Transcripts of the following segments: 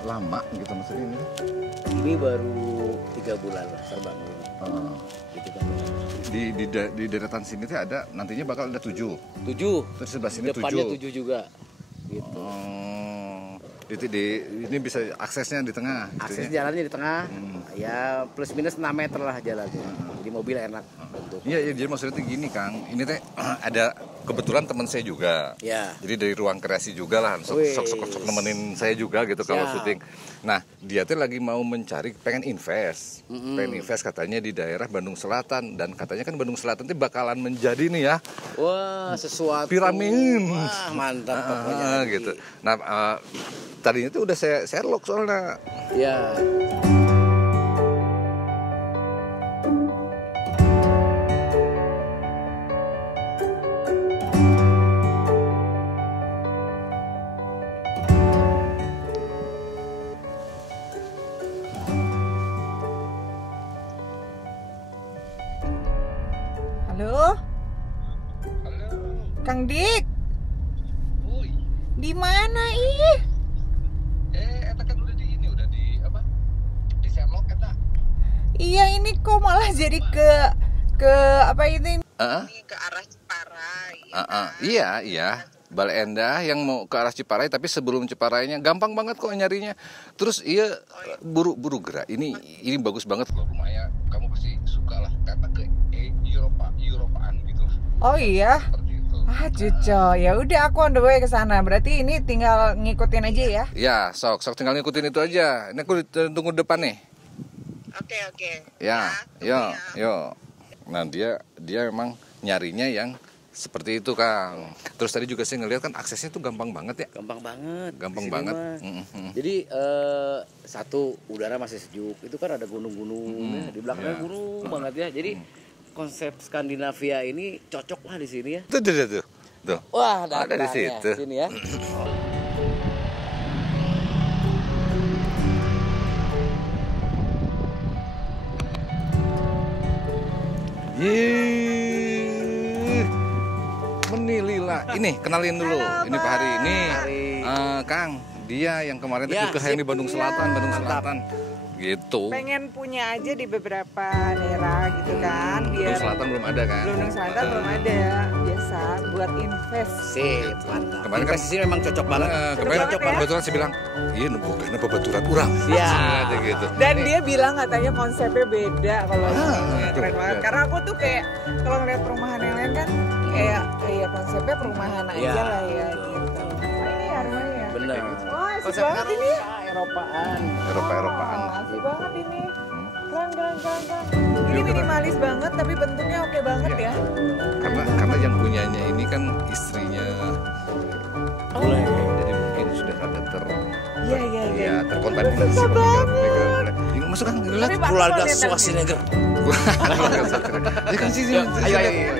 lama gitu maksudnya ini? Ini baru 3 bulan lah terbang ini. Gitu kan. Di deretan sini tuh ada nantinya bakal ada 7. 7. Terus sebelah sini 7. Depannya 7 juga. Gitu. Ini bisa aksesnya di tengah. Akses gitu ya? jalannya di tengah. Ya plus minus 6 meter lah jalannya. Jadi mobil enak untuk. Iya, jadi maksudnya tuh gini Kang, ini teh ada kebetulan teman saya juga. Ya. Jadi dari ruang kreasi juga lah, sok nemenin saya juga gitu kalau syuting. Nah, dia tuh lagi mau mencari, pengen invest katanya di daerah Bandung Selatan, dan katanya kan Bandung Selatan itu bakalan menjadi nih ya. Wah, sesuatu. Piramid. Wah, mantap pokoknya. Gitu. Nah, tadinya tuh udah saya Sherlock soalnya. Ya. Halo? Kang Dik? Di mana ih? Eta kan udah di apa? Di Sherlock eta. Iya, ini kok malah jadi ke apa ini? Ini ke arah Ciparai. Iya. Bale Endah yang mau ke arah Ciparai, tapi sebelum Ciparainya gampang banget kok nyarinya. Terus buru gerak. Ini bagus banget loh rumahnya. Kamu pasti suka lah karena ke Eropaan gitu lah. Oh iya. Seperti itu. Cuco. Ya udah, aku on the way ke sana. Berarti ini tinggal ngikutin aja ya. Ya, sok tinggal ngikutin itu aja. Ini aku tunggu depan nih. Oke. Ya, yuk. Nah, dia memang nyarinya yang seperti itu, Kang. Terus tadi juga saya ngeliat kan aksesnya tuh gampang banget ya. Gampang banget. Gampang Disini banget. Jadi satu, udara masih sejuk. Itu kan ada gunung-gunung di belakangnya gunung banget ya. Jadi konsep Skandinavia ini cocok lah di sini ya. Tuh. Wah, ada di situ. Sini ya. Menilila. Ini kenalin dulu. Halo, ini Pak Hari. Ini Hari. Kang. Dia yang kemarin Ya, ikut ke di Bandung Selatan, Gitu. Pengen punya aja di beberapa daerah gitu kan. Bandung Selatan belum ada kan? Bandung Selatan belum ada. Biasa buat invest. Sip, mantap. Kemarin kan- Investasi sini memang cocok banget. Kemarin Cocok banget ya? kebetulan saya bilang, iya bukan bebaturan urang. Iya. Gitu. Dan dia bilang katanya konsepnya beda kalau ini keren banget. iya. Karena aku tuh kayak kalau ngeliat perumahan yang lain kan kayak konsepnya perumahan aja Iya, lah ya betul. gitu. Oh, ini ya rumahnya ya. Bener. Wah, asik Konsep banget ini ya. Eropaan. Eropaan. Asik banget ini. Keren. Ini minimalis banget tapi bentuknya oke banget ya. Karena yang punyanya ini kan istrinya. Boleh. Jadi mungkin sudah ada Iya. terkontaminasi. Susah banget. Ini masuk kan lihat. Tapi Pak, Keluarga kalau lihat Schwarzenegger. Ya kan sini. Ayo. Ya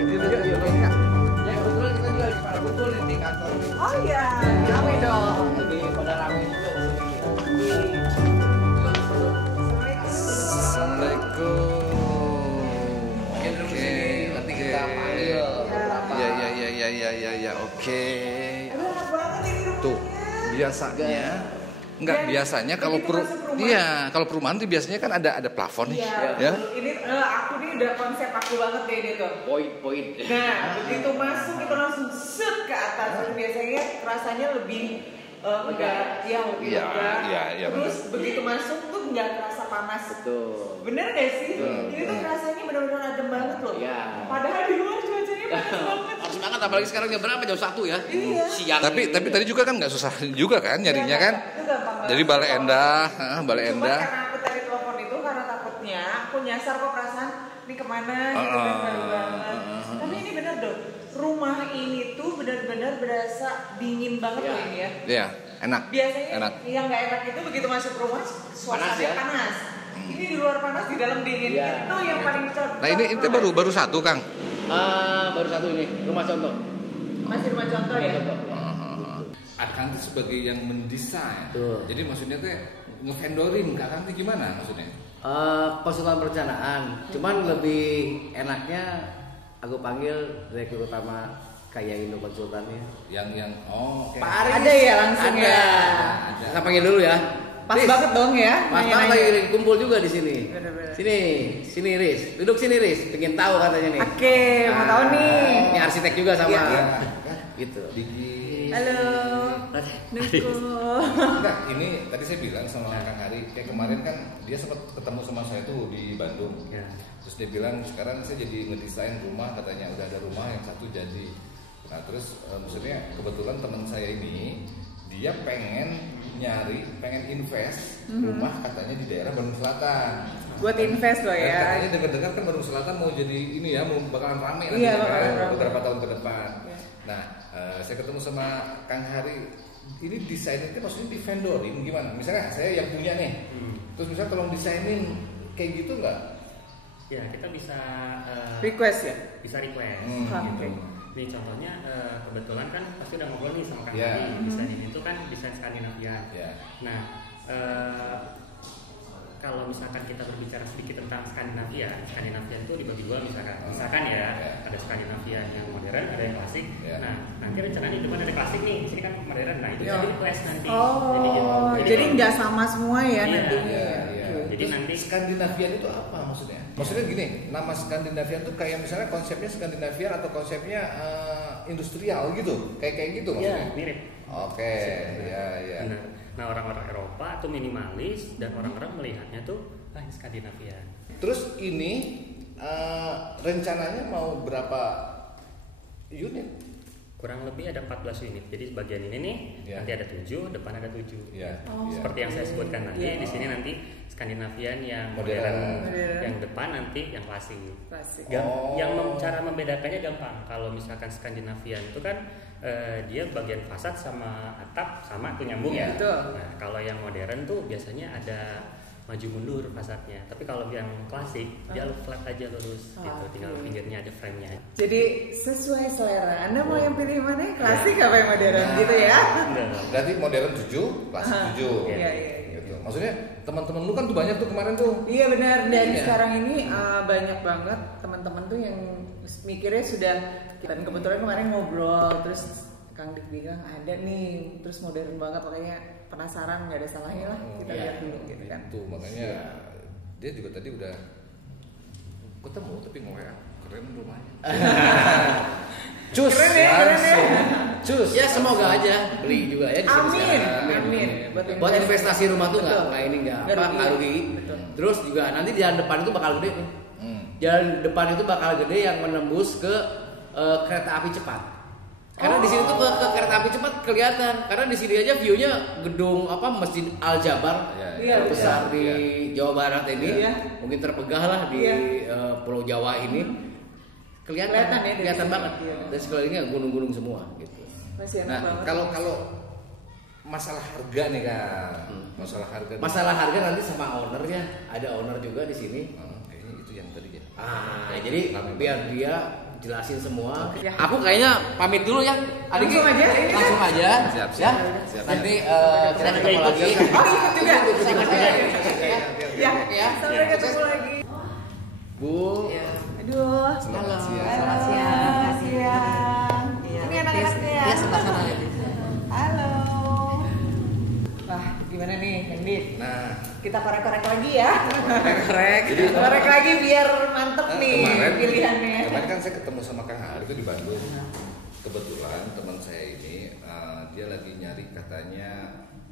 kebetulan kita juga pada kumpul di kantor. Oh iya, rame dong. Lagi pada rame juga. Assalamualaikum. Oke. Nanti kita panggil beberapa. Ya, oke. Tuh, biasanya biasanya kalau kalau perumahan tuh biasanya kan ada plafon nih, ya. Ini aku nih udah konsep aku banget deh ini tuh. Poin. Nah, begitu masuk itu langsung set ke atas. Itu biasanya rasanya lebih megah, lebih Iya, megah. iya, Terus begitu masuk tuh nggak terasa panas. Betul. Bener gak sih? Ini tuh rasanya benar-benar adem banget loh. Iya. Padahal di luar cuacanya panas banget. Harus banget apalagi sekarang jam berapa? Jam 1 ya? Iya. Siang. Tapi tadi juga kan nggak susah juga kan nyarinya kan. Itu gampang banget. Jadi Bale Endah. Cuma karena aku tadi telepon itu karena takutnya aku nyasar kok perasaan ini kemana gitu kan baru banget. Tapi ini bener dong. Rumah ini tuh benar-benar berasa dingin banget loh ini ya. Iya, enak. Biasanya Enak. yang nggak enak itu begitu masuk rumah suasananya panas. Ini di luar panas, di dalam dingin. Iya. Itu yang paling cocok. Nah ini baru satu Kang. Baru satu ini, rumah contoh. Masih rumah contoh ya. Akang tuh sebagai yang mendesain. Betul. Jadi maksudnya tuh ngevendorin ke Akang tuh gimana maksudnya? Konsultan perencanaan, cuman lebih enaknya aku panggil direktur utama kayak Indo konsultannya. Yang Pak Aris Ada ya langsung ada. ya. Ada. saya panggil dulu ya. Pas Riz, banget dong ya. Mas Bang nanya-nanya. lagi kumpul juga di sini. Bener-bener. Sini Riz. Duduk sini Riz. Pengen tahu katanya nih. Oke, mau tahu nih. Ini arsitek juga sama. Iya. Gitu. Halo. Nuku. Enggak, ini tadi saya bilang sama Kang Hari, kayak kemarin kan dia sempat ketemu sama saya tuh di Bandung. Ya. Terus dia bilang sekarang saya jadi ngedesain rumah, katanya udah ada rumah yang satu jadi. Nah terus maksudnya kebetulan teman saya ini dia pengen invest rumah katanya di daerah Bandung Selatan. Buat invest loh Dan ya. katanya dengar-dengar kan Bandung Selatan mau jadi ini ya, mau bakalan rame nanti Iya, kan, bakalan rame. beberapa tahun ke depan. Iya. Nah, saya ketemu sama Kang Hari. Ini desain itu maksudnya di vendorin gimana? Misalnya saya yang punya nih, terus misalnya tolong desainin kayak gitu nggak? Ya, kita bisa Request ya. bisa request Oke. gitu. Nih contohnya kebetulan kan pasti udah ngobrol nih sama Kang Ya. Adi, desain ini tuh kan desain Skandinavia. Ya. Nah, kalau misalkan kita berbicara sedikit tentang Skandinavia itu dibagi dua misalkan ya, ada Skandinavia yang modern, ada yang klasik. Ya. Nah, nanti rencananya itu kan ada klasik nih, sini kan modern. Nah, itu Ya. jadi request nanti. Oh, jadi kalau- nggak sama semua ya Iya, nantinya. Iya, Oke. iya. Jadi Terus nanti- Skandinavian itu apa maksudnya? Maksudnya gini, nama Skandinavian tuh kayak misalnya konsepnya Skandinavian atau konsepnya industrial gitu, kayak gitu Iya, maksudnya. mirip. Oke, ya. Benar. Nah, orang-orang Eropa tuh minimalis dan orang-orang melihatnya tuh ini Skandinavia. Terus ini rencananya mau berapa unit? Kurang lebih ada 14 unit. Jadi bagian ini nih Ya. nanti ada 7, depan ada 7. Ya. Oh. ya. Seperti yang saya sebutkan tadi, Iya. di sini nanti Skandinavian yang Modern. Modern. yang depan nanti yang klasik. Klasik. Oh. Cara membedakannya gampang. Kalau misalkan Skandinavian itu kan dia bagian fasad sama atap sama tuh nyambung Iya. ya. Betul. Nah, kalau yang modern tuh biasanya ada maju mundur fasadnya. Tapi kalau yang klasik dia flat aja lurus gitu. Tinggal pinggirnya ada frame-nya. Jadi sesuai selera. Anda mau yang pilih mana? Klasik apa yang modern gitu ya? Enggak. Berarti modern 7, klasik 7. Iya, iya. Gitu. Maksudnya teman-teman lu kan tuh banyak tuh kemarin tuh. Iya benar. Dan Iya. sekarang ini banyak banget teman-teman tuh yang mikirnya sudah. Dan kebetulan kemarin ngobrol terus Kang Dik bilang ada nih terus modern banget, makanya penasaran, nggak ada salahnya lah kita Iya. lihat dulu gitu kan. Tuh makanya dia juga tadi udah ketemu tapi nge-WA, keren rumahnya. Cus. Keren ya, keren ya. Cus. Ya semoga aja beli juga ya di sini. Amin, sekarang. amin. Buat investasi rumah tuh Betul. nggak ini nggak Nggak apa rugi. nggak rugi. Betul. Terus juga nanti jalan depan itu bakal gede nih. Jalan depan itu bakal gede yang menembus ke kereta api cepat. Karena di sini tuh ke kereta api cepat kelihatan. Karena di sini aja view-nya gedung apa Masjid Al Jabar Iya, besar iya. di Jawa Barat ini. Iya. Mungkin terpegah lah di Iya. Pulau Jawa ini. Kelihatan ya dari kelihatan sini. banget. Iya. Dan sekelilingnya gunung-gunung semua gitu. Masih enak Nah, banget. kalau masalah harga nih kan, masalah harga. Masalah harga nanti sama ownernya, ada owner juga di sini. Kayaknya itu yang tadi ya. Jadi Rame biar dia jelasin semua. Ya. Aku kayaknya pamit dulu ya. Adik, Langsung aja, ini kan? langsung aja. Siap, Ya. siap. Nanti kita ketemu ikut lagi. Oh ikut juga. Ya, Ya. sampai ketemu lagi. Bu. Aduh. Selamat siang. Selamat siang. Siang. Ini anak-anaknya ya. Dia sebelah sana ya. Halo. Wah, gimana nih, Kang Dit? Nah, Kita korek-korek lagi ya. Korek. Korek lagi biar mantep nih pilihannya. Kemarin kan saya ketemu sama Kang Hari itu di Bandung. Kebetulan teman saya ini dia lagi nyari katanya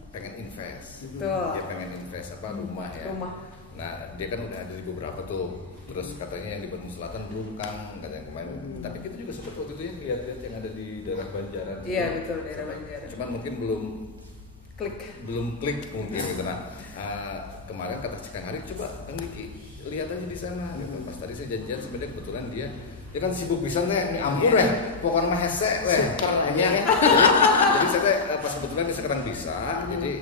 pengen invest. Betul. Dia pengen invest rumah ya. Rumah. Nah, dia kan udah ada di beberapa tuh. Terus katanya yang di Bandung Selatan belum Kang katanya kemarin. Tapi kita juga sempat waktu itu ya lihat-lihat yang ada di daerah Banjaran. Iya, betul, daerah Banjaran. Cuman mungkin belum Klik. klik mungkin gitu. Nah, kemarin kata si Kang Hari, coba Kang Diki lihat aja di sana gitu. Pas tadi saya janjian sebenarnya kebetulan dia kan sibuk bisa teh, ini ampun weh, pokoknya mah hese weh. Super aja. Jadi saya teh pas kebetulan dia sekarang bisa, jadi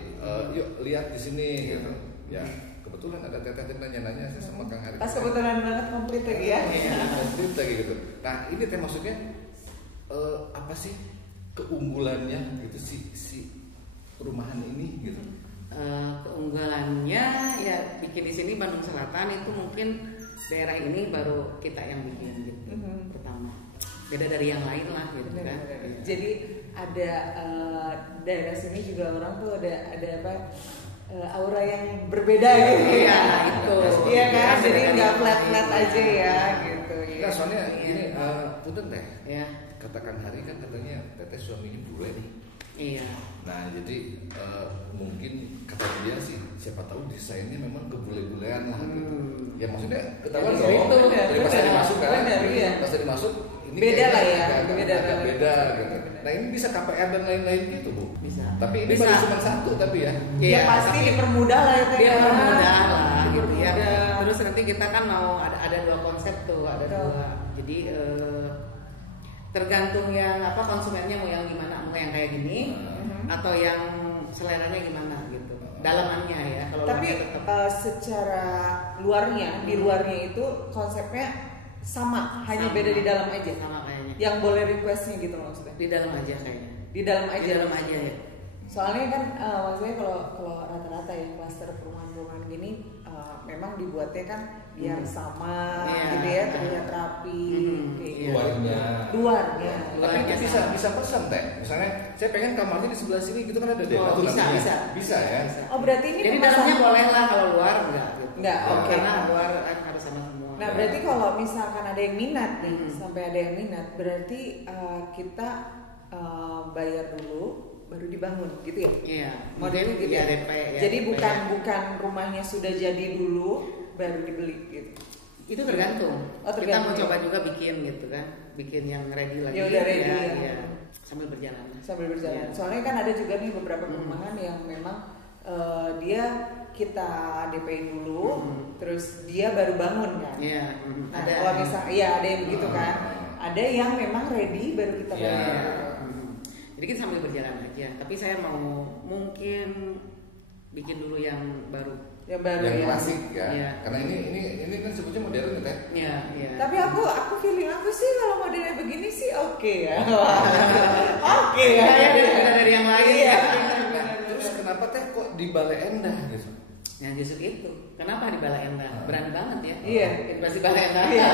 yuk lihat di sini gitu. Ya, kebetulan ada teteh nanya-nanya saya sama Kang Hari. Pas kebetulan banget komplit lagi ya. Komplit lagi gitu. Nah, ini teh maksudnya apa sih keunggulannya gitu si perumahan ini gitu. Keunggulannya ya bikin di sini Bandung Selatan itu mungkin daerah ini baru kita yang bikin gitu pertama, beda dari yang lain lah gitu kan. Jadi ada daerah sini juga orang tuh ada apa aura yang berbeda gitu. Iya, itu. Iya kan, jadi nggak flat aja ya gitu. Nah, soalnya ini punten teh. Ya. Katakan Hari kan katanya teteh suaminya bule nih. Iya. Nah jadi mungkin kata dia sih siapa tahu desainnya memang kebule-bulean lah gitu. Ya maksudnya ketahuan Ya, dong. itu benar, Dari pas benar. tadi masuk kan. Benar, iya. Pas tadi masuk ini Beda kayaknya lah ya, agak beda banget. beda gitu. Nah ini bisa KPR dan lain-lain gitu Bu. Bisa. Tapi ini Bisa. baru cuma satu tapi ya. Ya pasti dipermudah lah ya Teh. Dia mudah lah gitu ya. Dipermudah. Terus nanti kita kan mau ada dua konsep tuh, ada Betul. dua. Jadi tergantung yang apa konsumennya mau yang gimana, mau yang kayak gini atau yang seleranya gimana gitu. Dalamannya ya. Kalau Tapi luarnya tetap secara luarnya, di luarnya itu konsepnya sama, hanya sama. beda di dalam aja. Sama kayaknya. Yang boleh requestnya gitu maksudnya. Di dalam aja kayaknya. Di dalam Di aja. dalam aja ya. Soalnya kan maksudnya kalau rata-rata ya klaster perumahan-perumahan gini memang dibuatnya kan biar sama Iya. gitu ya, terlihat rapi. kayak gitu. Luarnya. Luarnya. Tapi itu bisa pesan teh. Misalnya saya pengen kamarnya di sebelah sini gitu kan ada deh. Oh, bisa, bisa. Bisa ya. Oh berarti ini Jadi pemesan- dalamnya boleh lah, kalau luar enggak gitu. Enggak, oke. Karena luar harus sama semua. Nah berarti kalau misalkan ada yang minat nih, Hmm. sampai ada yang minat, berarti kita bayar dulu baru dibangun gitu ya? Iya. Modelnya gitu Iya, ya? DP ya. Jadi DP. bukan rumahnya sudah jadi dulu baru dibeli gitu. Itu tergantung. Oh, Kita tergantung. mau coba juga bikin gitu kan, bikin yang ready lagi. Ya udah ready, ya. ya. Iya. Sambil berjalan. Sambil berjalan. Iya. Soalnya kan ada juga nih beberapa perumahan yang memang dia kita DP-in dulu, terus dia baru bangun kan. Iya. Nah, kalau misalnya, iya ada yang begitu kan. Ada yang memang ready baru kita Iya. bayar. Jadi kita sambil berjalan aja. Tapi saya mau mungkin bikin dulu yang baru. Yang baru Yang ya. klasik ya. Iya. Karena ini kan sebutnya modern ya teh. Iya, iya. Tapi aku feeling aku sih kalau modelnya begini sih oke ya. Oke ya. Ya, beda dari yang lain. Iya. Nah, terus kenapa teh kok di Bale Endah gitu? Ya justru itu. Kenapa di Bala Endah? Berani banget ya. Iya. Invasi Bala Endah. Iya.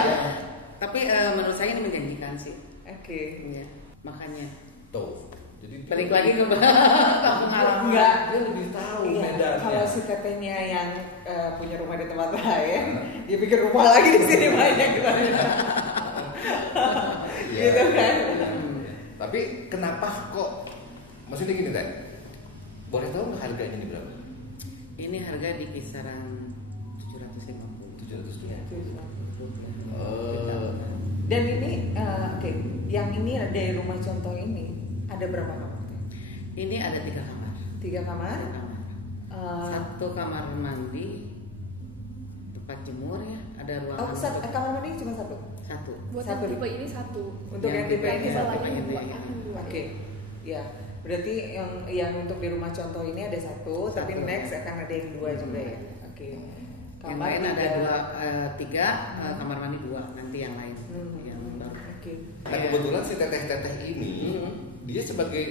Tapi menurut saya ini menjanjikan sih. Oke. Iya. Makanya Tuh. Jadi balik lagi ke pengalaman. Enggak. dia lebih tahu Iya, medannya. kalau si tetehnya yang punya rumah di tempat lain, dia pikir rumah lagi di sini banyak gimana? Iya. Gitu kan? Tapi kenapa kok? Maksudnya gini teh. Boleh tahu nggak harganya ini berapa? Ini harga di kisaran 750. 700 Dan ini oke, yang ini dari rumah contoh ini ada berapa kamar? Ini ada 3 kamar. 3 kamar. 3 kamar. Satu kamar mandi, tempat jemur ya, ada ruangan. untuk- Kamar mandi cuma satu. Satu. Buat Satu. yang tipe ini satu. Untuk yang tipe Yang ini tipe satu. lain yang dua. ini. Yang dua. Oke, ya. Berarti yang untuk di rumah contoh ini ada satu, tapi Satu. next akan ada yang 2 juga ya. Oke. Yang lain ada 3 kamar mandi 2 nanti yang lain. Hmm. Yang baru. Oke. Nah kebetulan si teteh-teteh ini dia sebagai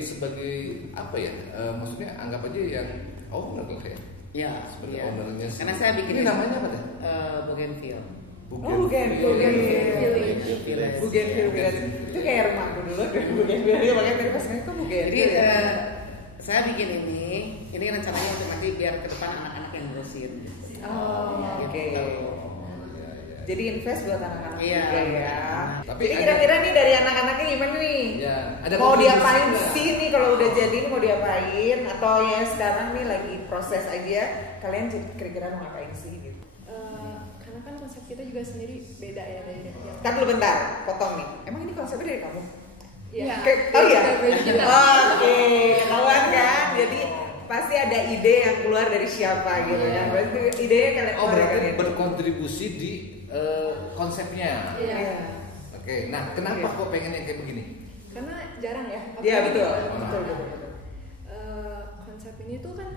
apa ya? Maksudnya anggap aja yang owner lah ya. Ya, Sebagai iya. ownernya sih. Karena saya bikin Ini namanya apa teh? Bougainville. Bougainville. Village. Bougainville Village. Itu kayak rumahku dulu kan Bougainville. Dia makanya tadi pas kok Bougainville. Jadi ya? saya bikin ini rencananya untuk nanti biar ke depan anak-anak yang ngurusin. Oke. Gitu. Jadi invest buat anak-anak Iya. juga ya. Tapi Jadi ada- kira-kira nih dari anak-anaknya gimana nih? Ya, ada Mau kontribusi diapain nggak? sih nih kalau udah jadi ini mau diapain? Atau ya sekarang nih lagi proses aja. Kalian kira-kira mau ngapain sih gitu? Karena kan konsep kita juga sendiri beda ya dari yang Kan dulu bentar, potong nih. Emang ini konsepnya dari kamu? Iya. Oh iya. Original. Oke, ketahuan kan? Jadi pasti ada ide yang keluar dari siapa gitu kan? Berarti idenya kalian Oh keluar dari berarti kalian. berkontribusi di konsepnya. Iya. Oke, nah kenapa Oke. kok pengen yang kayak begini? Karena jarang ya. Iya apalagi betul. di- Betul. Konsep ini tuh kan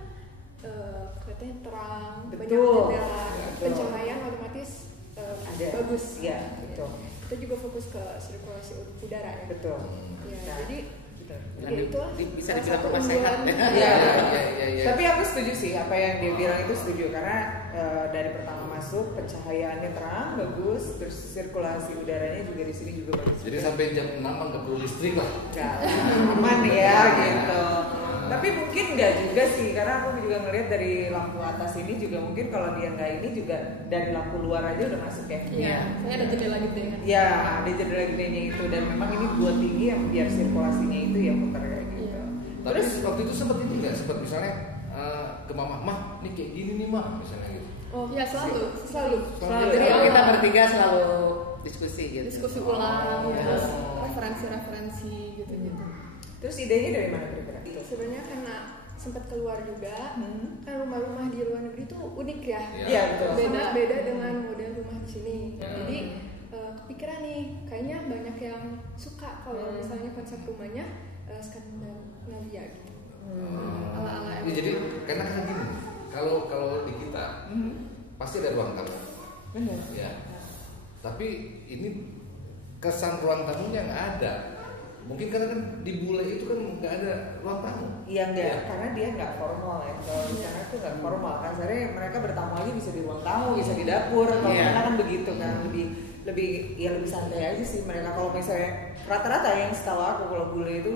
kelihatannya terang, banyak Betul. jendela, Betul. pencahayaan otomatis Ada. bagus. Iya, betul. Kita juga fokus ke sirkulasi udara ya. Betul. Ya, Nah, jadi betul. ya itulah Bisa salah dibilang satu rumah sehat. unggulan. Iya. Iya. Tapi aku setuju sih apa yang dia bilang itu setuju karena dari pertama masuk pencahayaannya terang bagus, terus sirkulasi udaranya juga di sini juga bagus. Jadi sampai jam 6 nggak perlu listrik lah. Nggak, aman ya gitu. Tapi mungkin nggak juga sih karena aku juga ngelihat dari lampu atas ini juga mungkin kalau dia nggak ini juga dari lampu luar aja udah masuk ya. Iya, saya ada jendela gede kan. Ya, ada jendela gedenya itu dan memang ini buat tinggi yang biar sirkulasinya itu ya muter kayak gitu. Iya. Tapi waktu itu sempat ini nggak, sempat misalnya ke mah, ini kayak gini nih mah, misalnya gitu. Oh iya, selalu. Jadi kita bertiga selalu diskusi gitu. Diskusi ulang, terus referensi gitu. Terus idenya dari mana kira-kira? Sebenarnya karena sempat keluar juga, kan rumah-rumah di luar negeri itu unik ya. Iya betul. Beda dengan model rumah di sini. Jadi kepikiran nih, kayaknya banyak yang suka kalau misalnya konsep rumahnya Skandinavia gitu. Ala-ala Ya, jadi karena kan gini, kalau di kita pasti ada ruang tamu. Benar. Ya. Tapi ini kesan ruang tamunya nggak ada. Mungkin karena kan di bule itu kan nggak ada ruang tamu. Iya enggak, karena dia nggak formal ya. Kalau di sana tuh nggak formal. Kasarnya mereka bertamu aja bisa di ruang tamu, bisa di dapur. Kalau mereka kan begitu kan, lebih santai aja sih mereka. Kalau misalnya rata-rata yang setahu aku kalau bule itu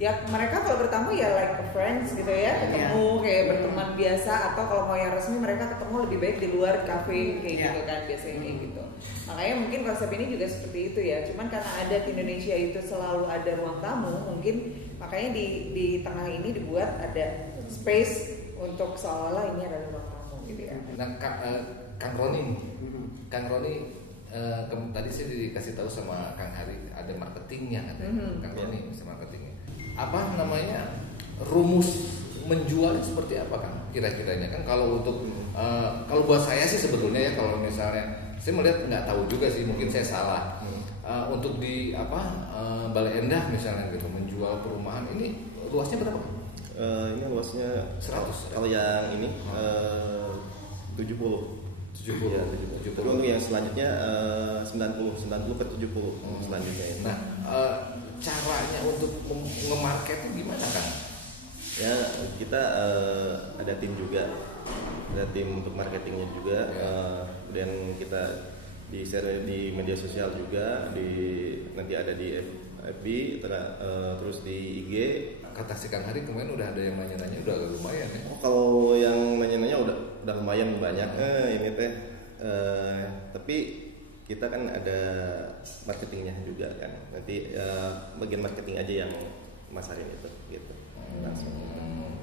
ya mereka kalau bertamu ya like a friends gitu ya, ketemu kayak berteman biasa, atau kalau mau yang resmi mereka ketemu lebih baik di luar kafe kayak gitu kan biasanya kayak gitu. Makanya mungkin konsep ini juga seperti itu ya. Cuman karena ada di Indonesia itu selalu ada ruang tamu, mungkin makanya di tengah ini dibuat ada space untuk seolah-olah ini adalah ruang tamu gitu ya. Nah, Kang Roni, tadi saya dikasih tahu sama Kang Hari ada marketingnya katanya. Kang Roni bisa marketingnya. Apa namanya, rumus menjualnya seperti apa Kang? Kira-kiranya kan kalau untuk kalau buat saya sih sebetulnya ya, kalau misalnya saya melihat nggak tahu juga sih, mungkin saya salah. Untuk di Bale Endah misalnya gitu menjual perumahan ini luasnya berapa? Ini luasnya 100. Kalau yang ini 70. Ya, 70. Untuk yang selanjutnya 90 ke 70 selanjutnya. Nah, caranya untuk nge-market itu gimana Kang? Ya, kita ada tim juga, ada tim untuk marketingnya juga. Dan kita di share di media sosial juga, nanti ada di FB, terus di IG. Kata si Kang Hari kemarin udah ada yang nanya-nanya, udah agak lumayan ya. Kalau yang nanya-nanya udah lumayan banyak. Ini teh, tapi kita kan ada marketingnya juga kan. Nanti bagian marketing aja yang masarin itu, gitu. Langsung.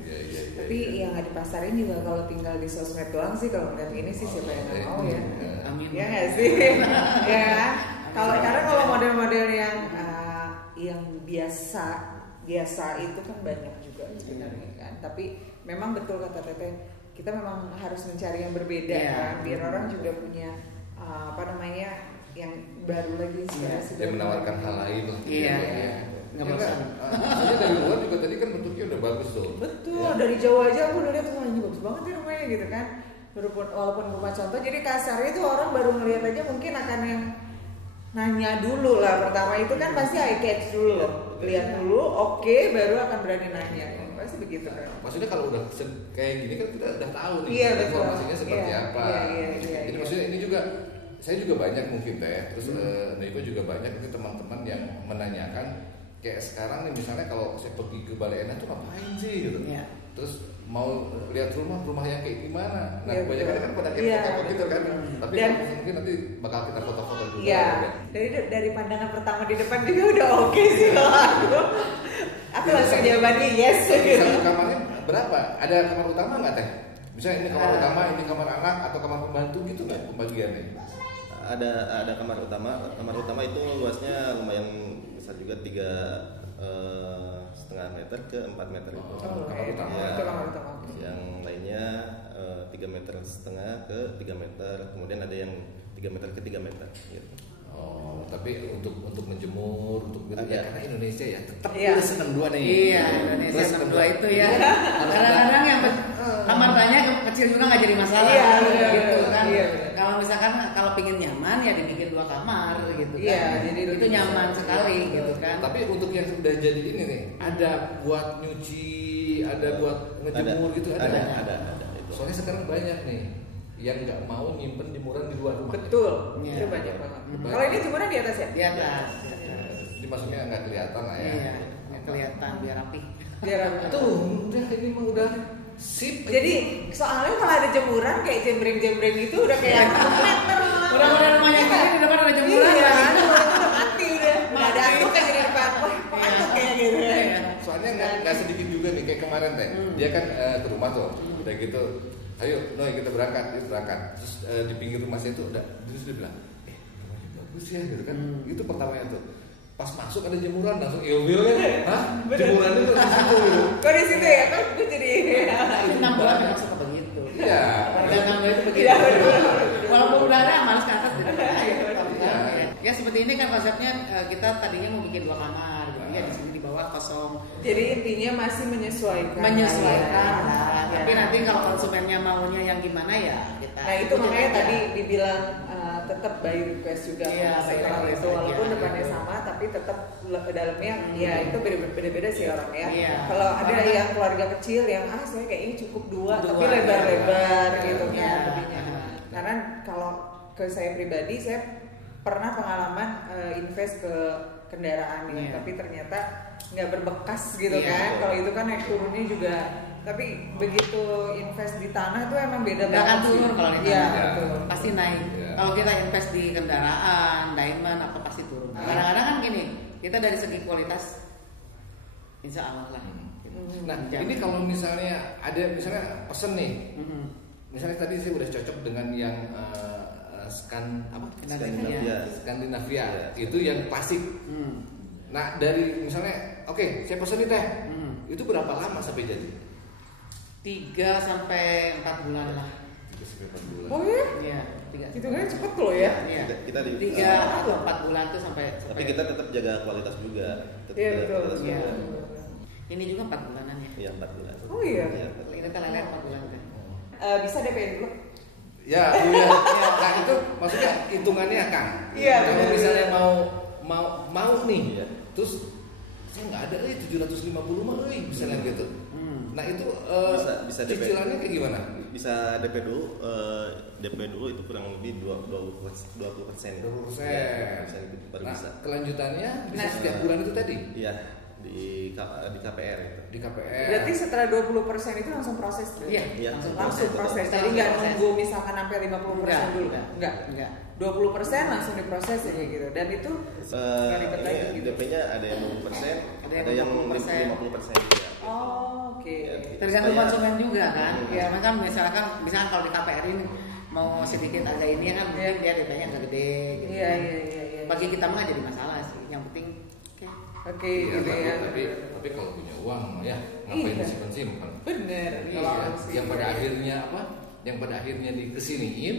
Iya. Tapi yang nggak dipasarin juga kalau tinggal di sosmed doang sih, kalau ngeliat ini sih siapa yang nggak mau ya? Amin. Ya nggak sih? Ya. Karena kalau model-model yang biasa itu kan banyak juga sebenarnya kan. Tapi memang betul kata Teteh, kita memang harus mencari yang berbeda kan, biar orang juga punya yang baru lagi inspirasi. Yang menawarkan hal lain. Iya. Nggak bosan. Soalnya dari luar juga tadi kan bentuknya udah bagus tuh. Betul, dari jauh aja aku udah lihat, wah ini bagus banget nih rumahnya gitu kan. Walaupun rumah contoh, jadi kasarnya itu orang baru ngeliat aja mungkin akan yang nanya dulu lah. Pertama itu kan pasti eye catch dulu loh, lihat dulu, oke, baru akan berani nanya. Pasti begitu kan. Maksudnya kalau udah kayak gini kan kita udah tahu nih informasinya seperti apa. Jadi maksudnya ini juga saya juga banyak mungkin terus Niko juga banyak mungkin teman-teman yang menanyakan kayak sekarang nih misalnya kalau saya pergi ke Bale Endah tuh ngapain sih gitu. Terus mau lihat rumah yang kayak gimana. Nah, kebanyakan kan pada kepo gitu kan. Tapi mungkin nanti bakal kita foto-foto juga. Iya. Dari pandangan pertama di depan juga udah oke sih kalau aku langsung jawabannya yes. Misalnya kamarnya berapa? Ada kamar utama nggak Teh? Misalnya ini kamar utama, ini kamar anak atau kamar pembantu gitu nggak pembagiannya? Ada kamar utama. Kamar utama itu luasnya lumayan besar juga, 3,5 meter ke 4 meter itu. Kamar utama. Itu kamar utama. Yang lainnya 3,5 meter ke 3 meter. Kemudian ada yang 3 meter ke 3 meter. Gitu. Oh, tapi untuk menjemur, untuk gitu ya, karena Indonesia ya tetap seneng dua nih. Iya, Indonesia seneng dua itu ya. Kadang-kadang yang kamar banyak kecil juga nggak jadi masalah. Gitu kan. Kalau misalkan kalau pingin nyaman ya dibikin 2 kamar gitu kan. Iya, jadi itu nyaman sekali gitu kan. Tapi untuk yang sudah jadi ini nih, ada buat nyuci ada buat ngejemur gitu ada. Itu. Soalnya sekarang banyak nih yang nggak mau nyimpen jemuran di luar rumah. Betul, Iya. itu banyak banget. Kalau ini jemuran di atas ya? Di atas. Jadi maksudnya nggak kelihatan lah ya. Iya, nggak kelihatan biar rapi. Biar Tuh, udah ini mah udah sip. Jadi soalnya kalau ada jemuran kayak jembreng-jembreng itu udah kayak meter. Udah rumahnya kan di depan ada jemuran. Iya, kan? itu udah mati udah. Nggak ada antuk kayak di depan. Wah, kok antuk kayak gitu. Soalnya nggak sedikit juga nih kayak kemarin teh. Dia kan ke rumah tuh, udah gitu. Ayo, Noy kita berangkat, Terus di pinggir rumah saya tuh udah, terus dia bilang, rumahnya bagus ya gitu kan. Itu pertamanya tuh. Pas masuk ada jemuran langsung ilfil kan. Hah? Jemuran itu di situ gitu. Kok di situ ya? Kok gue jadi Itu 6 bulan memang suka begitu. Iya. Warga 6 bulan itu begitu. Iya, betul. Walaupun udah ada malas ke atas gitu. Iya. Ya seperti ini kan konsepnya kita tadinya mau bikin 2 kamar gitu ya, di sini di bawah kosong. Jadi intinya masih menyesuaikan. Menyesuaikan Ya. lah. Tapi nanti kalau konsumennya maunya yang gimana ya kita. Nah itu makanya tadi dibilang tetap by request juga Iya, seperti by request itu walaupun aja. depannya sama tapi tetap dalamnya ya itu beda-beda sih orang ya. Iya. Kalau ada yang keluarga kecil yang saya kayak ini cukup dua tapi Dua, lebar-lebar iya. gitu Iya. kan lebihnya. Karena kalau ke saya pribadi saya pernah pengalaman invest ke kendaraan ya, Iya. tapi ternyata nggak berbekas gitu Iya. kan. Kalau itu kan naik turunnya juga. Tapi begitu invest di tanah tuh emang beda Nggak banget akan sih. turun kalau di Iya, tanah. betul. Pasti naik. Iya. Kalau kita invest di kendaraan, diamond apa pasti turun. Kadang-kadang kan gini, kita dari segi kualitas insya Allah lah. Nah, Jangan. ini kalau misalnya ada misalnya pesen nih. Mhm. Misalnya tadi saya udah cocok dengan yang Skandinavia. Skandinavia. Itu yang klasik. Hmm. Nah, dari misalnya oke, saya pesen nih teh. Itu berapa lama sampai jadi? 3 sampai 4 bulan lah. 3 sampai 4 bulan. Oh ya? Iya, 3. Itu kan cepet loh ya. Iya. Kita di 3 atau 4 bulan tuh sampai. Tapi kita tetap jaga kualitas juga. Tetap Iya jaga betul. kualitas Iya. juga. Ini juga 4 bulanan ya. Iya 4 bulan. Oh iya. Iya. Ini kita lele 4 bulan kan. Bisa DP dulu. Ya, iya. Nah, itu maksudnya hitungannya Kang. Iya, Kalau benar. misalnya mau nih, Iya. terus saya nggak ada 750 mah misalnya gitu. Nah, itu Bisa DP. cicilannya kayak gimana? Bisa DP dulu. DP dulu itu kurang lebih 20%. 20%. Iya, bisa gitu, baru Nah, bisa. kelanjutannya bisa Nah. setiap bulan itu tadi Iya, di KPR itu. di KPR. Berarti setelah 20% itu langsung proses. Iya, Iya, Langsung proses. Jadi nggak nunggu misalkan sampai 50% dulu. Enggak. Enggak. 20% langsung diproses ya kayak gitu. Dan itu nggak ribet lagi Ini gitu. DP-nya ada yang 20%, Ada ada yang yang 50%. 50% juga. Oh, oke. Ya, Tergantung supaya- konsumen juga kan. Iya. Ya, kan misalkan kalau di KPR ini mau sedikit ada ini kan mungkin dia DP-nya agak gede gitu. Iya, iya. Bagi kita mah nggak jadi masalah sih. Yang penting oke. Oke, Iya, gitu ya. tapi kalau punya uang ya ngapain Iya. disimpan-simpan? Bener. Iya, Kalau harus yang pada akhirnya apa? Yang pada akhirnya dikesiniin,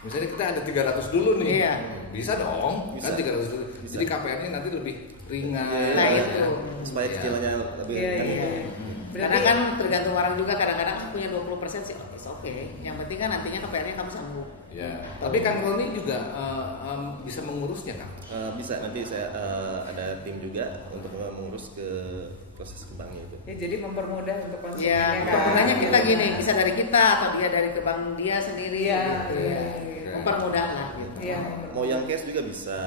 misalnya kita ada 300 dulu nih, Iya. bisa dong, Bisa. kan 300 dulu. Bisa. Jadi KPR-nya nanti lebih ringan. Nah, ya. itu. Supaya Iya. cicilannya lebih Iya, kan. iya. Karena kan tergantung orang juga kadang-kadang punya 20% sih oke. Yang penting kan nantinya KPR-nya kamu sanggup. Ya. Tapi Kang Roni juga bisa mengurusnya kan? Bisa nanti saya ada tim juga untuk mengurus ke proses ke banknya itu. Ya, jadi mempermudah untuk konsumennya Ya, kan. kepentingannya kita gini, bisa dari kita atau dia dari ke bank dia sendiri. Iya, gitu. iya, Ya. iya. Mempermudah lah. Gitu. Iya. Mau yang cash juga bisa.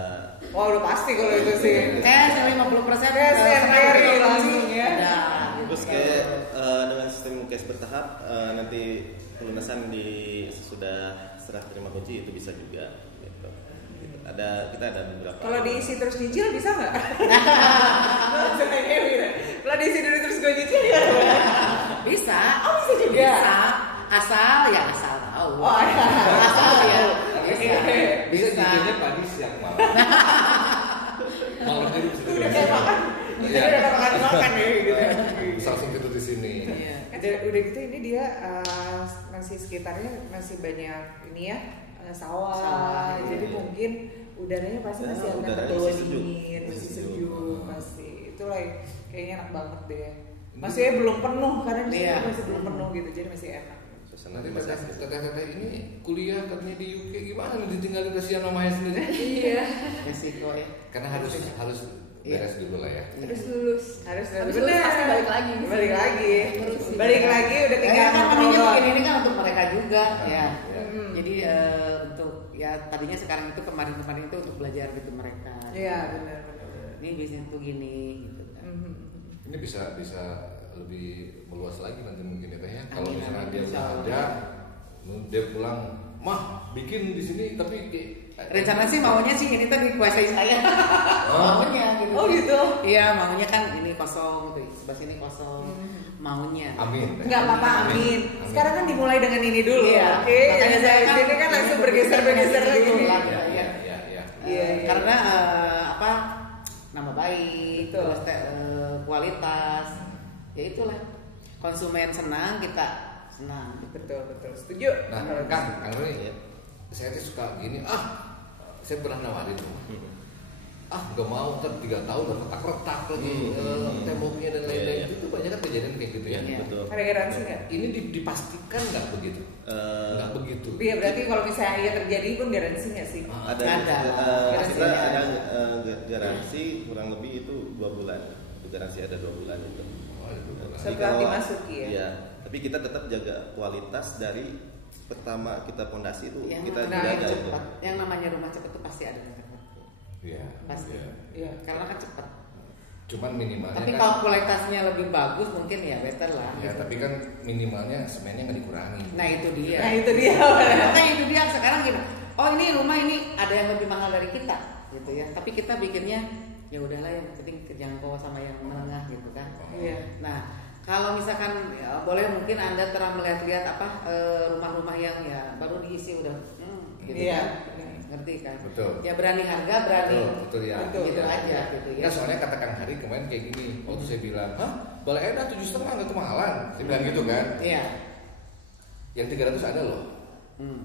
Wah, udah pasti kalau itu sih. Cash 50%. Cash and carry langsung ya. Udah. Terus kayak dengan sistem cash bertahap nanti pelunasan di sesudah serah terima kunci itu bisa juga. Gitu. Kita ada beberapa. Kalau diisi terus nyicil bisa nggak? Kalau diisi dulu terus gue nyicil ya? Bisa. Oh, bisa juga. Bisa. Asal tahu. Oh, iya. Asal ya. Bisa. Bisa nyicilnya pagi siang malam. Malam jadi bisa Udah kayak makan. Iya. Udah kayak makan ya gitu. Bisa langsung tidur di sini. Iya. Udah gitu ini dia masih sekitarnya masih banyak ini ya sawah. Sawah, Jadi iya. mungkin udaranya pasti Ya, masih agak udaranya terbawa masih sejuk. dingin, masih Masih sejuk, sejuk. masih itulah kayaknya enak banget deh. Maksudnya belum penuh karena di sini Iya. masih belum penuh gitu, jadi masih enak. Suasana Nanti masih asli. teteh-teteh ini kuliah katanya di UK gimana nih ditinggalin kasihan mamanya sendiri? Iya. Resiko ya. Karena harus beres dulu lah ya. Harus lulus. Harus Habis bener. lulus pasti balik lagi. Balik lagi. Ngurusin. Balik lagi udah tinggal kan namanya ngobrol. bikin ini kan untuk mereka juga ya. Iya. Jadi untuk ya tadinya sekarang itu kemarin itu untuk belajar gitu mereka. Iya, benar. Ini bisnis tuh gini gitu kan. Ini bisa lebih meluas lagi nanti mungkin ya Teh ya. Kalau Amin, misalnya amin. dia Insya udah Allah. ada, dia pulang, mah bikin di sini tapi Rencana sih maunya sih ini tadi kuasai saya. Maunya gitu. Oh gitu. Iya, maunya kan ini kosong gitu. Sebelah sini kosong. Maunya. Amin. Enggak apa-apa, amin. Sekarang kan dimulai dengan ini dulu. Iya. Oke. Makanya saya kan sini kan langsung bergeser lagi. Iya. Iya. Iya. Karena apa? Nama baik, Betul. terus kualitas. Ya itulah. Konsumen senang, kita senang. Betul. Setuju. Nah, Kang Roni, saya tuh suka gini, saya pernah nawarin rumah. Gak mau, ntar 3 tahun udah retak lagi temboknya dan lain-lain. Itu banyak kan kejadian kayak gitu ya. Iya. Betul. Ada garansi nggak? Ini dipastikan nggak begitu? Nggak begitu. Iya, berarti kalau misalnya iya terjadi pun garansi nggak sih? Ada. Garansi Kita ada. ada garansi kurang lebih itu 2 bulan. Itu garansi ada 2 bulan itu. Jadi Setelah kalau- dimasuki ya? Iya. Tapi kita tetap jaga kualitas dari pertama kita fondasi itu Yang kita namanya jaga itu. cepat. Yang namanya rumah cepat itu pasti ada yang cepat. Iya. Pasti. Iya. Iya. Karena kan cepat. Cuman minimalnya Tapi kan, kalau kualitasnya lebih bagus mungkin ya better lah. ya gitu. tapi kan minimalnya semennya nggak dikurangi. Nah itu dia. Nah itu dia. Makanya itu dia sekarang gini. Oh ini rumah ini ada yang lebih mahal dari kita, gitu ya. Tapi kita bikinnya ya udahlah yang penting terjangkau sama yang menengah gitu kan. Iya. Nah kalau misalkan ya, boleh mungkin anda telah melihat-lihat rumah-rumah yang ya baru diisi udah gitu Iya. kan. Ngerti kan? Betul. Ya berani harga, berani Betul ya. gitu aja gitu ya. Nah soalnya kata Kang Hari kemarin kayak gini, waktu saya bilang, Balai Endah 7,5 nggak kemahalan, saya bilang gitu kan. Iya. Yang 300 ada loh,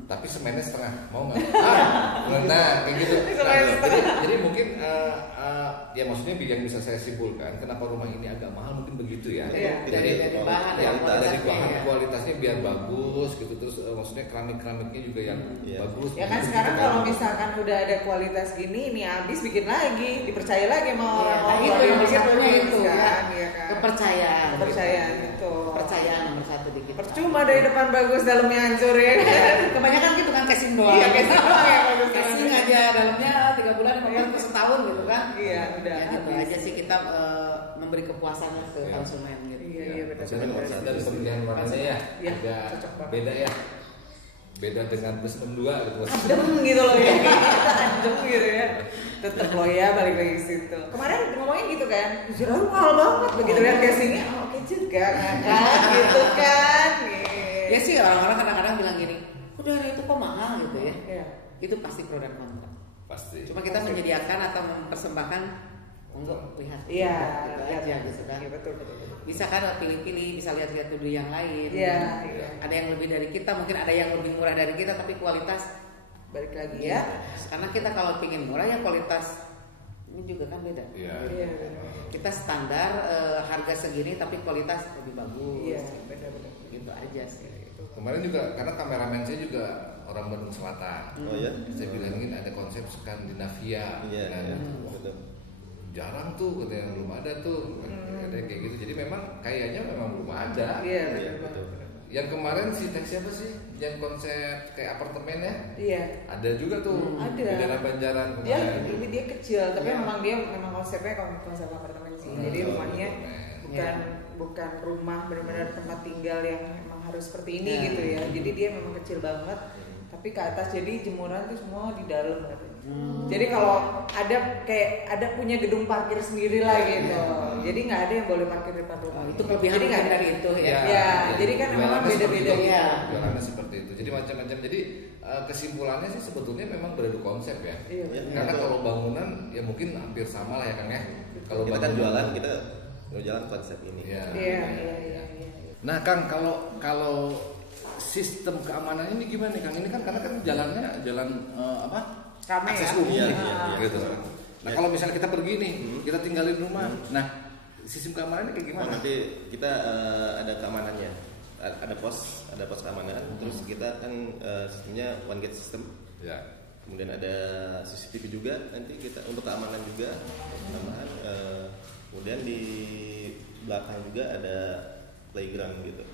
tapi semennya setengah, mau nggak? Nah kayak gitu. Jadi mungkin ya maksudnya yang bisa saya simpulkan, kenapa rumah ini agak mahal mungkin begitu ya. Iya. Dari bahan Ya, ya, dari kualitasnya, bahan ya. kualitasnya biar bagus gitu, terus maksudnya keramiknya juga yang bagus. Ya kan sekarang kalau misalkan udah ada kualitas gini, ini habis bikin lagi, dipercaya lagi sama Iya, orang-orang. nah itu yang bikin satunya terus, itu ya. kan, iya kan? Kepercayaan. Kepercayaan itu. Kepercayaan nomor 1 di kita. Percuma dari depan bagus, dalamnya hancur ya kan? Kebanyakan gitu kan casing doang. Iya, casing doang ya bagus. Casing aja dalamnya 3 bulan 5 bulan atau setahun gitu kan. Iya, udah Ya, gitu habis. aja sih kita memberi kepuasan ke Iya. konsumen gitu. Iya, benar. Dan pemilihan warnanya ya, Iya, agak cocok banget. beda ya. Beda dengan bus 62 gitu. Adem gitu loh ya, kita adem gitu ya. Tetep loh ya balik lagi ke situ. Kemarin ngomongin gitu kan, jujur mahal banget begitu lihat casingnya, oke juga kan, gitu kan. Ya sih orang-orang kadang-kadang bilang gini, udah itu kok mahal gitu ya. Iya. Itu pasti pro dan kontra. Pasti. Cuma kita menyediakan atau mempersembahkan untuk lihat. Iya, gitu lihat aja gitu kan. Iya betul. Bisa kan pilih-pilih, bisa lihat-lihat dulu yang lain. Iya, iya. Ada yang lebih dari kita, mungkin ada yang lebih murah dari kita, tapi kualitas Balik lagi ya. Karena kita kalau pingin murah ya kualitas ini juga kan beda. Iya. Iya. Kita standar harga segini tapi kualitas lebih bagus. Iya, benar-benar. Gitu aja sih. Kemarin juga karena kameramen saya juga orang Bandung Selatan. Oh ya? Saya bilangin ada konsep Skandinavia. Iya. Kan? Iya. Betul. Jarang tuh katanya belum ada tuh. Katanya kayak gitu. Jadi memang kayaknya memang belum ada. Iya, Iya, benar. betul. Yang kemarin si teks siapa sih? Yang konsep kayak apartemen ya? Iya. Ada juga tuh. Ada. Di daerah Banjaran Dia kemarin. ini dia kecil, tapi Iya. memang konsepnya konsep apartemen sih. Jadi rumahnya bukan bukan rumah benar-benar tempat tinggal yang emang harus seperti ini Iya. gitu ya. Jadi dia memang kecil banget. Tapi ke atas jadi jemuran tuh semua di dalam katanya. Jadi kalau ada kayak ada punya gedung parkir sendiri lah gitu. Jadi nggak ada yang boleh parkir di depan rumah. Itu kelebihan Jadi nggak ada. dari itu ya. Ya, jadi kan memang jualannya seperti beda-beda itu. ya. Jualannya seperti itu. Jadi macam-macam. Jadi kesimpulannya sih sebetulnya memang beradu konsep ya. Iya. Karena kalau bangunan ya mungkin hampir sama lah ya Kang ya. Kalau Kita kan bangunan- jualan, kita jualan konsep ini. Iya. Iya. Nah Kang, kalau sistem keamanan ini gimana nih Kang? Ini kan karena kan jalannya jalan apa? Rame Akses ya? umum Iya, nih, iya, iya. gitu. Nah kalau misalnya kita pergi nih, kita tinggalin rumah. Nah sistem keamanannya kayak Oh, gimana? nanti kita ada keamanannya, ada pos keamanan. Terus kita kan sistemnya one gate system. Ya. Kemudian ada CCTV juga nanti kita untuk keamanan juga tambahan. Kemudian di belakang juga ada playground gitu.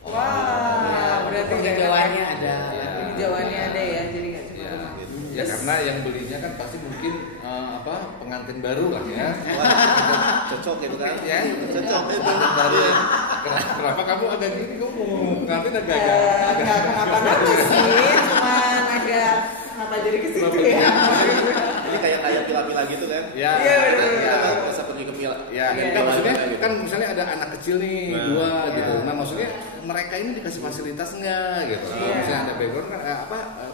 Wah, berarti Penghijauannya ada. Penghijauannya ada ya, jadi nggak cuma Ya, rumah. Gitu. ya karena yang belinya kan pasti mungkin pengantin baru lah ya. Wah, cocok gitu kan? Ya, Cocok itu. pengantin baru. Kenapa kamu agak gini? Kamu pengantin agak Nggak kenapa-napa sih, cuman agak kenapa jadi ke situ ya? Ini kayak pila-pila gitu kan? Ya, Iya, benar. Kita nggak bisa pergi ke pila. ya, Iya, kan maksudnya gitu. kan misalnya ada anak kecil nih Nah, dua gitu. iya. Nah maksudnya mereka ini dikasih fasilitas nggak gitu? Iya. Misalnya ada background kan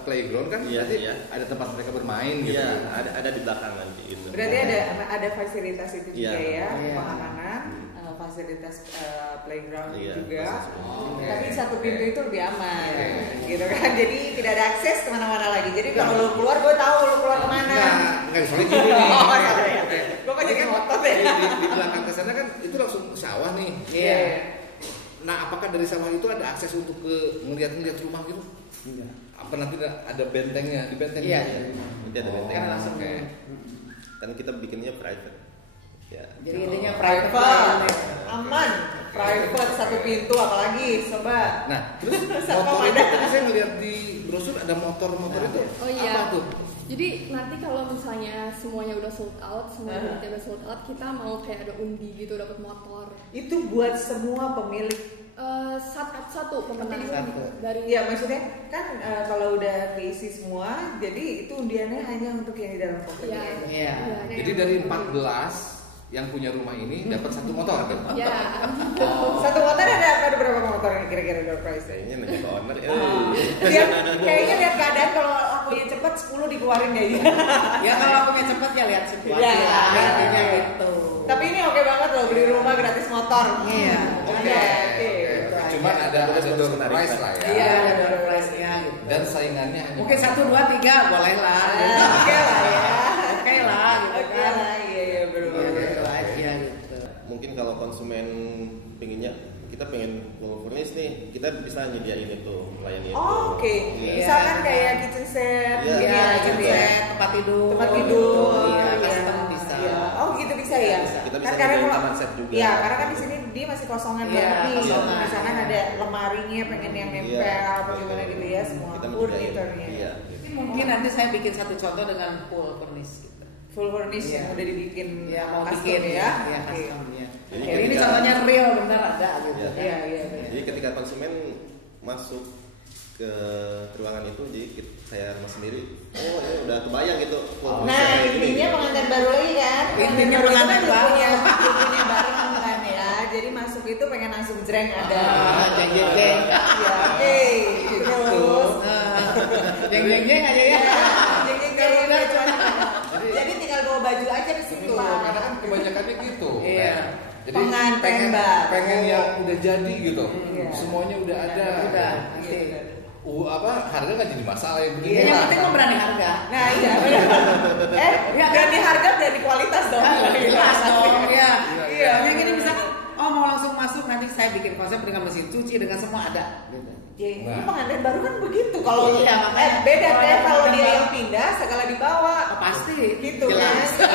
playground kan, Iya, berarti iya. ada tempat mereka bermain gitu. Iya, ada di belakang nanti gitu. Berarti ada fasilitas itu juga Iya. ya, Iya. pengamanan, fasilitas playground Iya, juga. fasilitas. Tapi satu pintu itu lebih aman, gitu kan? Jadi tidak ada akses kemana-mana lagi. Jadi kalau lu keluar, gue tahu lu keluar kemana. Nggak soalnya gini nih. Oh, ada ya. Gue kan jadi ngotot ya. Di belakang ke sana kan itu langsung sawah nih. Iya. Nah, apakah dari sawah itu ada akses untuk ke ngeliat rumah gitu? Iya. Apa nanti ada bentengnya di benteng? Iya. Nanti ada benteng. Kan langsung. Oke. Kan kita bikinnya private. Ya. Jadi intinya private. Private, aman, private satu pintu apalagi, coba. Nah, terus Sama motor itu ada. tadi saya ngeliat di brosur ada motor-motor itu. Oh iya. Apa tuh? Jadi nanti kalau misalnya semuanya udah sold out, semua unitnya udah sold out, kita mau kayak ada undi gitu dapat motor. Itu buat semua pemilik. Satu pemenang Satu. dari Iya, maksudnya kan kalau udah keisi semua, jadi itu undiannya hanya untuk yang di dalam company Iya. aja. Iya. Jadi dari 14 yang punya rumah ini dapat satu motor kan? ya. Satu motor ada berapa motor yang kira-kira door price? Kayaknya nanya ke owner. Kayaknya lihat keadaan kalau lakunya cepet 10 dikeluarin kayaknya. Ya kalau aku punya cepet ya lihat situasi Iya. lah, intinya gitu. Tapi ini oke banget loh, beli rumah gratis motor. Iya. Oke. Cuma ada door price lah ya. Iya, ada door price-nya gitu. Dan saingannya hanya Mungkin 1, 2, 3 boleh lah. Gitu. Oke lah ya. Oke lah gitu Oke kan. lah, iya benar. Gitu aja gitu. Mungkin kalau konsumen pinginnya kita pengen full furnish nih, kita bisa nyediain itu, melayani itu. Oh, oke. Iya. Misalkan kayak kitchen set, Iya. gitu Iya, ya, gitu gitu ya. ya. Tempat tidur. Tempat tidur. Iya, Iya. custom bisa. Iya. Oh, gitu bisa ya. Kita bisa Kan karena nyediain kalau taman set juga. Iya, karena kan di sini dia masih kosongan Iya, banget nih. kosongan. Misalkan ada lemarinya pengen yang nempel Iya. apa gimana gitu ya, semua Kita menyediain. furniturnya. Iya. Mungkin nanti saya bikin satu contoh dengan full furnish gitu. Full furnish Iya. yang udah dibikin Ya mau custom bikin ya. ya Oke. custom ya. Jadi Jadi ini ketika- contohnya real bentar ada gitu. Iya. Iya, iya benar. Jadi ketika konsumen masuk ke ruangan itu, jadi saya rumah sendiri, oh ini udah kebayang gitu. full furnish Nah, kayak gini, intinya gitu. pengantin baru lagi kan? Intinya baru itu pengantin kan baru. punya bareng kan ya. Jadi masuk itu pengen langsung jreng ada. Ah, jeng jeng jeng. Ya, oke. Terus Jeng jeng jeng aja ya. Jadi tinggal bawa baju aja ke situ. Betul, karena kan kebanyakannya gitu. Iya. Jadi Pengantin baru. pengen yang udah jadi gitu. Iya. Semuanya udah ada. Udah. Iya. Harga nggak jadi masalah yang begini. Iya, yang lah. penting mau berani harga. Nah, iya benar. Berani harga berani kualitas dong. Jelas dong, ya. Iya. Yang ini misalkan, oh mau langsung masuk nanti saya bikin konsep dengan mesin cuci dengan semua ada. Gitu. Ya, ini Nah. pengantin baru kan begitu. Kalau Iya, makanya. beda Kalau deh yang kalau pengantin dia baru. yang pindah segala dibawa. Oh, pasti Gitu jelas. kan.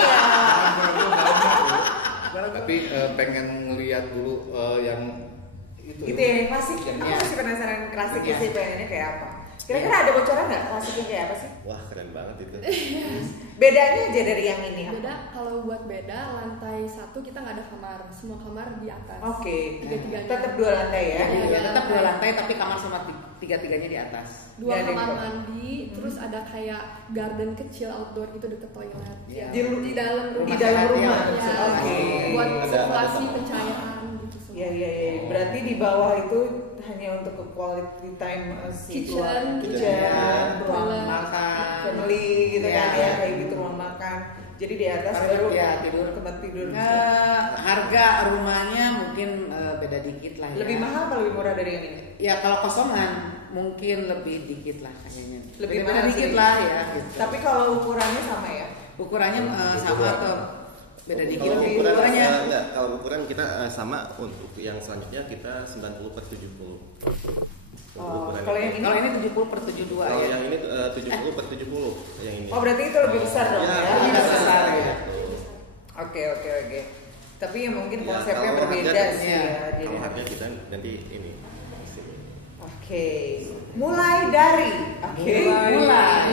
Iya. Tapi pengen ngeliat dulu yang itu. Gitu ya, klasik. Yang- Aku masih penasaran klasiknya Iya. sih pengennya kayak apa. Kira-kira ada bocoran nggak klasiknya kayak apa sih? Wah keren banget itu. Bedanya aja dari yang ini. apa? beda. Kalau buat beda, lantai 1 kita nggak ada kamar, semua kamar di atas. Oke. Tiga-tiganya. Tetap 2 lantai ya. Iya. Ya, tetap 2 lantai tapi kamar sama tiga-tiganya di atas. 2 Nggak ada kamar yang mandi, terus ada kayak garden kecil outdoor gitu deket toilet. Iya. Ya, di dalam rumah. Di dalam rumah. Ya, Oke. buat Ada sirkulasi tempat. pencahayaan gitu semua. Iya iya iya. Berarti di bawah itu hanya untuk ke quality time si Kitchen. kitchen, ruang Toilet. Makan. family gitu Iya. kan ya kayak gitu ruang makan. Jadi di atas Karena baru ya tidur. tempat tidur. Harga rumahnya mungkin beda dikit lah ya. Lebih mahal apa lebih murah dari yang ini? Ya kalau kosongan mungkin lebih dikit lah kayaknya. Lebih beda mahal dikit sih. lah ya. Gitu. Tapi kalau ukurannya sama ya? Ukurannya sama atau beda dikit Kalau ya ukuran ukurannya. enggak, kalau ukuran kita sama, untuk yang selanjutnya kita 90/70. Untuk ukuran Kalau yang ini? Kalau ini 70/72 Kalau ya. yang ini 70/70 yang ini. Oh berarti itu lebih besar dong ya? lebih besar ya. Oke. Tapi yang mungkin Ya, konsepnya kalau berbeda harga- sih ya. ya. Jadi Kalau harga kita nanti ini. Oke. Mulai dari.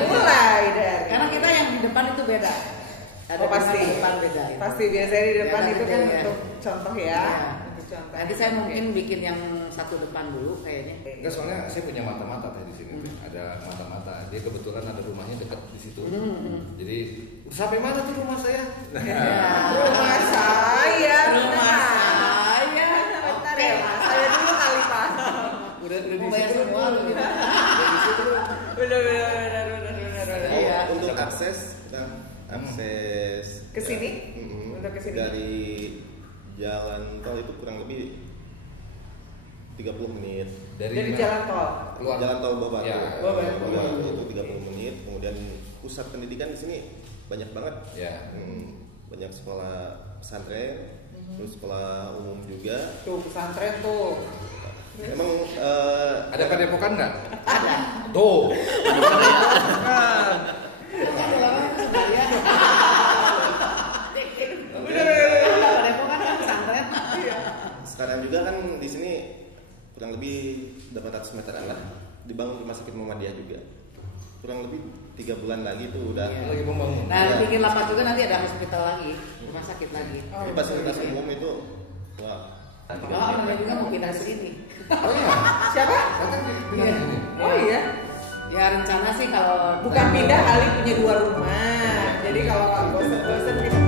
Mulai dari. Karena kita yang di depan itu beda. Ada Oh, pasti. di depan beda. Ya. Pasti biasanya di depan Beda, itu kan beda, ya. untuk contoh ya. Iya. Untuk contoh. Nanti saya mungkin bikin yang satu depan dulu kayaknya. Enggak, soalnya saya punya mata-mata tadi di sini. Ada mata-mata. Dia kebetulan ada rumahnya dekat di situ. Jadi sampai mana tuh rumah saya? Rumah saya. Bentar ya, Mas. Saya dulu kali Pak. Udah Mau bayar semua lu gitu. Benar. Iya. Untuk akses Ke sini? Mm-mm. Untuk ke sini. Dari jalan tol itu kurang lebih 30 menit. Dari jalan tol. keluar. Jalan tol Bawah Batu. Ya. Bawah Batu. Bawah Batu itu 30 menit. Kemudian pusat pendidikan di sini banyak banget. Ya. Banyak sekolah pesantren, terus sekolah umum juga. Tuh pesantren tuh. Emang Ada padepokan nggak? Ada. Tuh. sekarang juga kan di sini kurang lebih 800 meteran lah dibangun rumah sakit Muhammadiyah juga. Kurang lebih 3 bulan lagi tuh udah. Lagi membangun. Nah, bikin lapak juga nanti ada hospital lagi, rumah sakit lagi. Jadi fasilitas umum itu wah. Oh, namanya juga mau pindah sini. Oh iya. Siapa? Iya. Oh iya. Ya rencana sih kalau Bukan pindah kali punya 2 rumah. Jadi kalau bosan-bosan kita